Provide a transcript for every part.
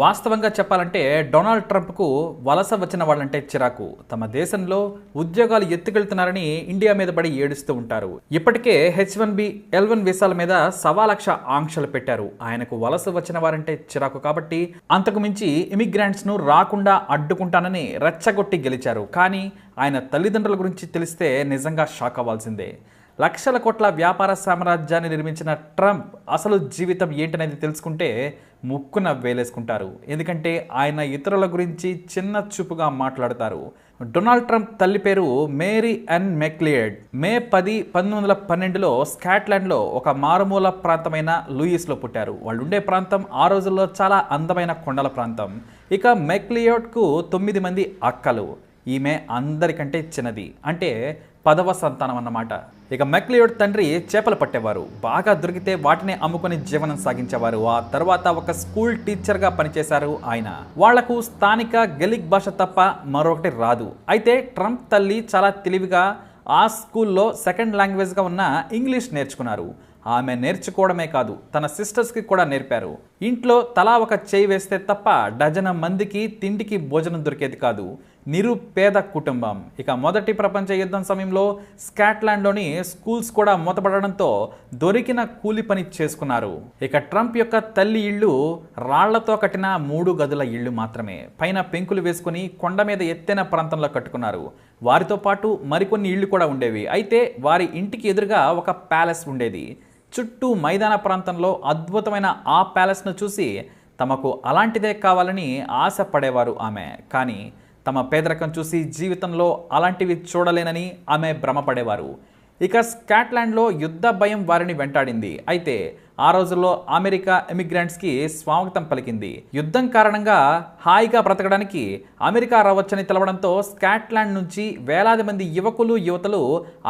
వాస్తవంగా చెప్పాలంటే డొనాల్డ్ ట్రంప్కు వలస వచ్చిన వాళ్ళంటే చిరాకు. తమ దేశంలో ఉద్యోగాలు ఎత్తుకెళ్తున్నారని ఇండియా మీద పడి ఏడుస్తూ ఉంటారు. ఇప్పటికే H1B L1 వీసాల మీద 1,00,000 ఆంక్షలు పెట్టారు. ఆయనకు వలస వచ్చిన వారంటే చిరాకు కాబట్టి అంతకు మించి ఇమిగ్రెంట్స్ ను రాకుండా అడ్డుకుంటానని రెచ్చగొట్టి గెలిచారు. కానీ ఆయన తల్లిదండ్రుల గురించి తెలిస్తే నిజంగా షాక్ అవ్వాల్సిందే. లక్షల కోట్ల వ్యాపార సామ్రాజ్యాన్ని నిర్మించిన ట్రంప్ అసలు జీవితం ఏంటనేది తెలుసుకుంటే ముక్కున వేలేసుకుంటారు. ఎందుకంటే ఆయన ఇతరుల గురించి చిన్న చూపుగా మాట్లాడతారు. డొనాల్డ్ ట్రంప్ తల్లి పేరు మేరీ అన్ మెక్లియడ్. మే 10, 1912లో స్కాట్లాండ్లో ఒక మారుమూల ప్రాంతమైన లూయిస్లో పుట్టారు. వాళ్ళు ఉండే ప్రాంతం ఆ రోజుల్లో చాలా అందమైన కొండల ప్రాంతం. ఇక మెక్లియడ్కు 9 మంది అక్కలు. ఈమె అందరికంటే చిన్నది, అంటే 10వ సంతానం అన్నమాట. ఇక మెక్లియోడ్ తండ్రి చేపలు పట్టేవారు. బాగా దొరికితే వాటిని అమ్ముకొని జీవనం సాగించేవారు. ఆ తర్వాత ఒక స్కూల్ టీచర్గా పనిచేశారు ఆయన. వాళ్లకు స్థానిక గెలిక్ భాష తప్ప మరొకటి రాదు. అయితే ట్రంప్ తల్లి చాలా తెలివిగా ఆ స్కూల్లో సెకండ్ లాంగ్వేజ్గా ఉన్న ఇంగ్లీష్ నేర్చుకున్నారు. ఆమె నేర్చుకోవడమే కాదు, తన సిస్టర్స్కి కూడా నేర్పారు. ఇంట్లో తలా ఒక చేయి వేస్తే తప్ప డజన మందికి తిండికి భోజనం దొరికేది కాదు. నిరుపేద కుటుంబం. ఇక మొదటి ప్రపంచ యుద్ధం సమయంలో స్కాట్లాండ్లోని స్కూల్స్ కూడా మూతపడడంతో దొరికిన కూలి పని చేసుకున్నారు. ఇక ట్రంప్ యొక్క తల్లి ఇళ్ళు రాళ్లతో కట్టిన 3 గదుల ఇళ్ళు మాత్రమే. పైన పెంకులు వేసుకుని కొండ మీద ఎత్తైన ప్రాంతంలో కట్టుకున్నారు. వారితో పాటు మరికొన్ని ఇళ్ళు కూడా ఉండేవి. అయితే వారి ఇంటికి ఎదురుగా ఒక ప్యాలెస్ ఉండేది. చుట్టూ మైదాన ప్రాంతంలో అద్భుతమైన ఆ ప్యాలెస్ను చూసి తమకు అలాంటిదే కావాలని ఆశపడేవారు ఆమె. కానీ తమ పేదరికం చూసి జీవితంలో అలాంటివి చూడలేనని ఆమె భ్రమపడేవారు. ఇక స్కాట్లాండ్లో యుద్ధ భయం వారిని వెంటాడింది. అయితే ఆ రోజుల్లో అమెరికా ఎమిగ్రెంట్స్కి స్వాగతం పలికింది. యుద్ధం కారణంగా హాయిగా బ్రతకడానికి అమెరికా రావచ్చని తెలవడంతో స్కాట్లాండ్ నుంచి వేలాది మంది యువకులు యువతలు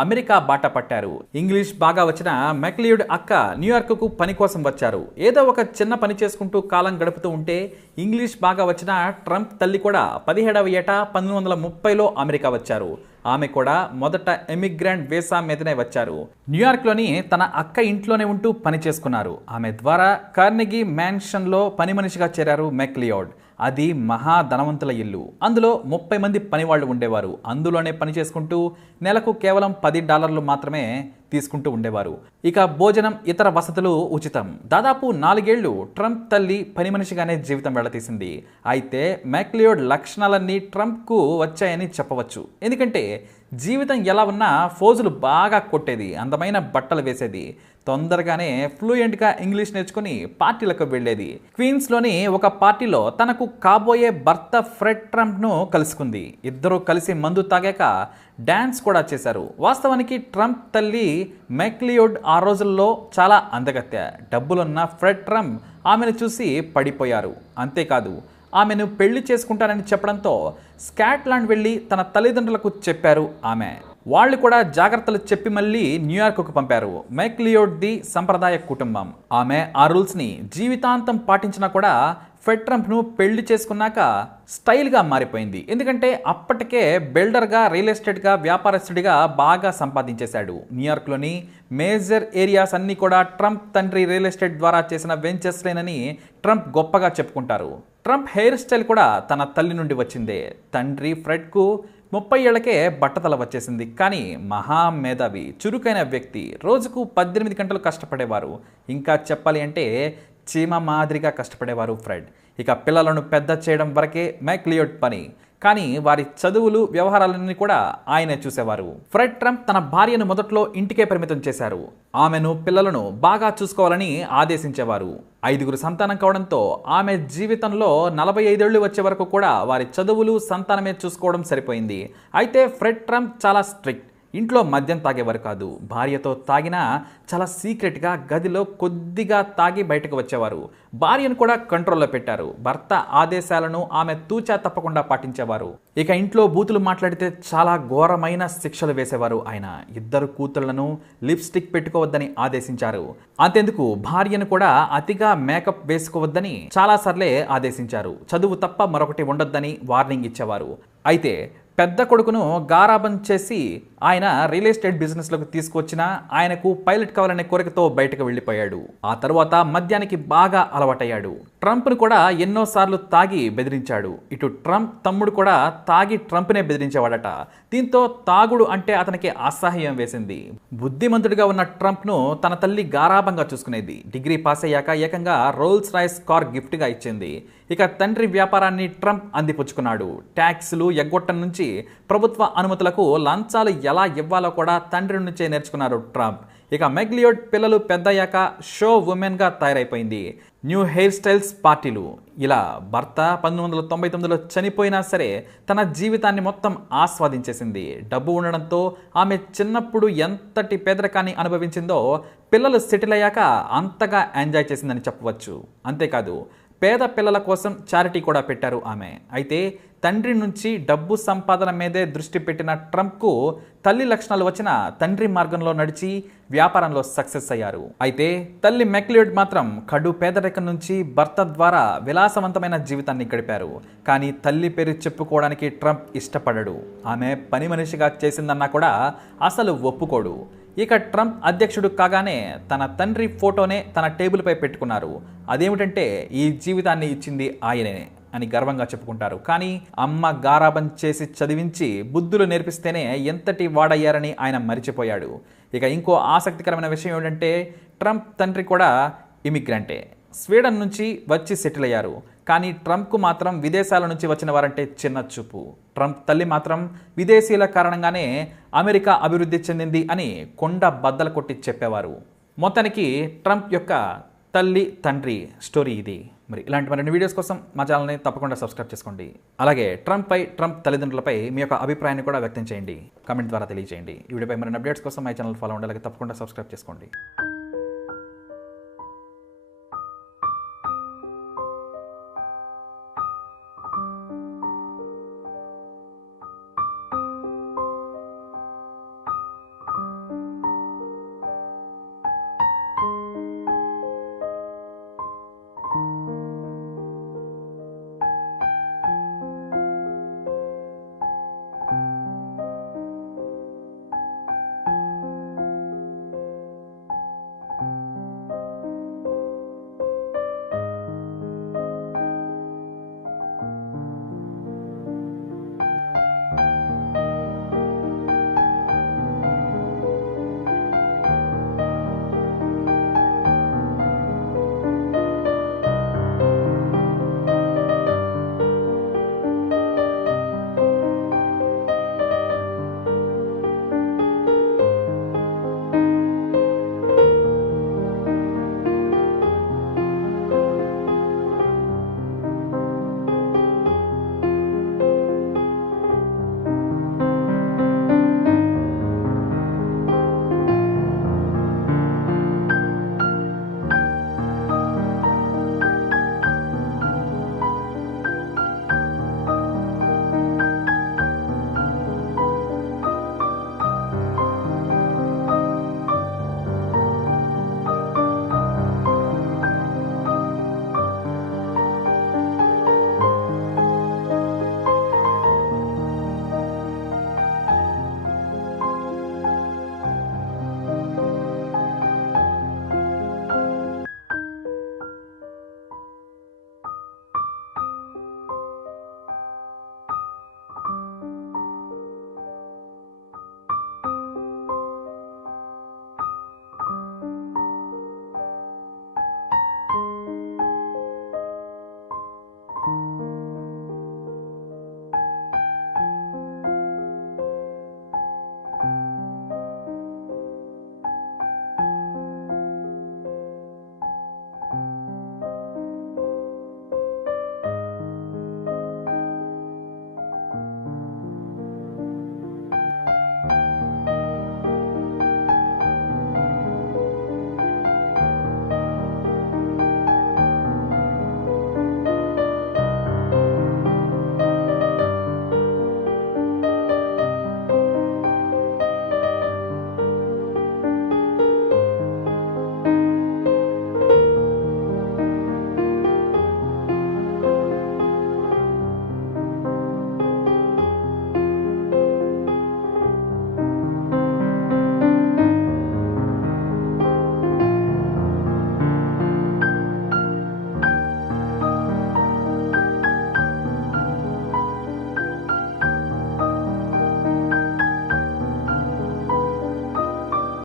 అమెరికా బాట పట్టారు. ఇంగ్లీష్ బాగా వచ్చిన మెక్లియోడ్ అక్క న్యూయార్క్కు పని కోసం వచ్చారు. ఏదో ఒక చిన్న పని చేసుకుంటూ కాలం గడుపుతూ ఉంటే ఇంగ్లీష్ బాగా వచ్చిన ట్రంప్ తల్లి కూడా 17వ ఏట 1930లో అమెరికా వచ్చారు. ఆమె కూడా మొదట ఎమిగ్రెంట్ వీసా మీదనే వచ్చారు. న్యూయార్క్లోని తన అక్క ఇంట్లోనే ఉంటూ పని చేసుకున్నారు. ఆమె ద్వారా కార్నెగీ మ్యాన్షన్లో పని మనిషిగా చేరారు మెక్లియోడ్. అది మహా ధనవంతుల ఇల్లు. అందులో 30 మంది పనివాళ్ళు ఉండేవారు. అందులోనే పని చేసుకుంటూ నెలకు కేవలం $10 మాత్రమే తీసుకుంటూ ఉండేవారు. ఇక భోజనం, ఇతర వసతులు ఉచితం. దాదాపు 4 ఏళ్లు ట్రంప్ తల్లి పని మనిషిగానే జీవితం వెళ్లతీసింది. అయితే మెక్లియోడ్ లక్షణాలన్నీ ట్రంప్కు వచ్చాయని చెప్పవచ్చు. ఎందుకంటే జీవితం ఎలా ఉన్నా ఫోజులు బాగా కొట్టేది, అందమైన బట్టలు వేసేది, తొందరగానే ఫ్లూయెంట్గా ఇంగ్లీష్ నేర్చుకుని పార్టీలకు వెళ్ళేది. క్వీన్స్లోని ఒక పార్టీలో తనకు కాబోయే భర్త ఫ్రెడ్ ట్రంప్ను కలుసుకుంది. ఇద్దరూ కలిసి మందు తాగాక డ్యాన్స్ కూడా చేశారు. వాస్తవానికి ట్రంప్ తల్లి మెక్లియోడ్ ఆ రోజుల్లో చాలా అందగత్తె. డబ్బులున్న ఫ్రెడ్ ట్రంప్ ఆమెను చూసి పడిపోయారు. అంతేకాదు, ఆమెను పెళ్లి చేసుకుంటానని చెప్పడంతో స్కాట్లాండ్ వెళ్ళి తన తల్లిదండ్రులకు చెప్పారు ఆమె. వాళ్ళు కూడా జాగ్రత్తలు చెప్పి మళ్ళీ న్యూయార్క్కు పంపారు. మెక్లియోడ్ది సంప్రదాయ కుటుంబం. ఆమె ఆ రూల్స్ని జీవితాంతం పాటించినా కూడా ఫ్రెడ్ ట్రంప్ను పెళ్లి చేసుకున్నాక స్టైల్గా మారిపోయింది. ఎందుకంటే అప్పటికే బిల్డర్గా, రియల్ ఎస్టేట్గా, వ్యాపారస్తుడిగా బాగా సంపాదించేశాడు. న్యూయార్క్లోని మేజర్ ఏరియాస్ అన్నీ కూడా ట్రంప్ తండ్రి రియల్ ఎస్టేట్ ద్వారా చేసిన వెంచర్స్లేనని ట్రంప్ గొప్పగా చెప్పుకుంటారు. ట్రంప్ హెయిర్ స్టైల్ కూడా తన తల్లి నుండి వచ్చిందే. తండ్రి ఫ్రెడ్కు 30 ఏళ్లకే బట్టతల వచ్చేసింది. కానీ మహా మేధావి, చురుకైన వ్యక్తి. రోజుకు 18 గంటలు కష్టపడేవారు. ఇంకా చెప్పాలి అంటే చీమ మాదిరిగా కష్టపడేవారు ఫ్రెడ్. ఇక పిల్లలను పెద్ద చేయడం వరకే మెక్లియోడ్ పని. కానీ వారి చదువులు, వ్యవహారాలన్నీ కూడా ఆయనే చూసేవారు. ఫ్రెడ్ ట్రంప్ తన భార్యను మొదట్లో ఇంటికే పరిమితం చేశారు. ఆమెను, పిల్లలను బాగా చూసుకోవాలని ఆదేశించేవారు. 5గురు సంతానం కావడంతో ఆమె జీవితంలో 45 ఏళ్లు వచ్చే వరకు కూడా వారి చదువులు, సంతానమే చూసుకోవడం సరిపోయింది. అయితే ఫ్రెడ్ ట్రంప్ చాలా స్ట్రిక్ట్. ఇంట్లో మద్యం తాగేవారు కాదు. భార్యతో తాగినా చాలా సీక్రెట్గా గదిలో కొద్దిగా తాగి బయటకు వచ్చేవారు. భార్యను కూడా కంట్రోల్లో పెట్టారు. భర్త ఆదేశాలను ఆమె తూచా తప్పకుండా పాటించేవారు. ఇక ఇంట్లో బూతులు మాట్లాడితే చాలా ఘోరమైన శిక్షలు వేసేవారు ఆయన. 2 కూతుళ్లను లిప్స్టిక్ పెట్టుకోవద్దని ఆదేశించారు. అంతెందుకు, భార్యను కూడా అతిగా మేకప్ వేసుకోవద్దని చాలాసార్లే ఆదేశించారు. చదువు తప్ప మరొకటి ఉండొద్దని వార్నింగ్ ఇచ్చేవారు. అయితే పెద్ద కొడుకును గారాబం చేసి ఆయన రియల్ ఎస్టేట్ బిజినెస్లోకి తీసుకొచ్చిన ఆయనకు పైలట్ కావాలనే కోరికతో బయటకు వెళ్ళిపోయాడు. ఆ తర్వాత మద్యానికి బాగా అలవాటయ్యాడు. ట్రంప్ను కూడా ఎన్నోసార్లు తాగి బెదిరించాడు. ఇటు ట్రంప్ తమ్ముడు కూడా తాగి ట్రంప్నే బెదిరించేవాడట. దీంతో తాగుడు అంటే అతనికి అసహ్యం వేసింది. బుద్ధిమంతుడిగా ఉన్న ట్రంప్ను తన తల్లి గారాబంగా చూసుకునేది. డిగ్రీ పాస్ అయ్యాక ఏకంగా రోల్స్ రాయ్స్ కార్ గిఫ్ట్గా ఇచ్చింది. ఇక తండ్రి వ్యాపారాన్ని ట్రంప్ అందిపుచ్చుకున్నాడు. ట్యాక్సులు ఎగ్గొట్టం నుంచి ప్రభుత్వ అనుమతులకు లంచాలు ఎలా ఇవ్వాలో కూడా తండ్రి నుంచే నేర్చుకున్నారు ట్రంప్. ఇక మెగ్లియోడ్ పిల్లలు పెద్దయ్యాక షో ఉమెన్గా తయారైపోయింది. న్యూ హెయిర్ స్టైల్స్ పార్టీలు, ఇలా భర్త 1999లో చనిపోయినా సరే తన జీవితాన్ని మొత్తం ఆస్వాదించేసింది. డబ్బు ఉండడంతో ఆమె చిన్నప్పుడు ఎంతటి పేదరికాన్ని అనుభవించిందో పిల్లలు సెటిల్ అయ్యాక అంతగా ఎంజాయ్ చేసిందని చెప్పవచ్చు. అంతేకాదు పేద పిల్లల కోసం చారిటీ కూడా పెట్టారు ఆమె. అయితే తండ్రి నుంచి డబ్బు సంపాదన మీదే దృష్టి పెట్టిన ట్రంప్కు తల్లి లక్షణాలు వచ్చిన తండ్రి మార్గంలో నడిచి వ్యాపారంలో సక్సెస్ అయ్యారు. అయితే తల్లి మెక్లియోడ్ మాత్రం కడు పేదరికం నుంచి భర్త ద్వారా విలాసవంతమైన జీవితాన్ని గడిపారు. కానీ తల్లి పేరు చెప్పుకోవడానికి ట్రంప్ ఇష్టపడడు. ఆమె పని మనిషిగా చేసిందన్నా కూడా అసలు ఒప్పుకోడు. ఇక ట్రంప్ అధ్యక్షుడు కాగానే తన తండ్రి ఫోటోనే తన టేబుల్పై పెట్టుకున్నారు. అదేమిటంటే ఈ జీవితాన్ని ఇచ్చింది ఆయనే అని గర్వంగా చెప్పుకుంటారు. కానీ అమ్మ గారాబం చేసి చదివించి బుద్ధులు నేర్పిస్తేనే ఎంతటి వాడయ్యారని ఆయన మరిచిపోయాడు. ఇక ఇంకో ఆసక్తికరమైన విషయం ఏంటంటే ట్రంప్ తండ్రి కూడా ఇమిగ్రెంటే. స్వీడన్ నుంచి వచ్చి సెటిల్ అయ్యారు. కానీ ట్రంప్కు మాత్రం విదేశాల నుంచి వచ్చిన వారంటే చిన్న చూపు. ట్రంప్ తల్లి మాత్రం విదేశీయుల కారణంగానే అమెరికా అభివృద్ధి చెందింది అని కొండ బద్దలు కొట్టి చెప్పేవారు. మొత్తానికి ట్రంప్ యొక్క తల్లి తండ్రి స్టోరీ ఇది. మరి ఇలాంటి మరిన్ని వీడియోస్ కోసం మా ఛానల్ని తప్పకుండా సబ్స్క్రైబ్ చేసుకోండి. అలాగే ట్రంప్ తల్లిదండ్రులపై మీ యొక్క అభిప్రాయాన్ని కూడా వ్యక్తం చేయండి. కామెంట్ ద్వారా తెలియజేయండి. ఈ వీడియోపై మరిన్ని అప్డేట్స్ కోసం మా ఛానల్ ఫాలో అవ్వండి. అలాగే తప్పకుండా సబ్స్క్రైబ్ చేసుకోండి.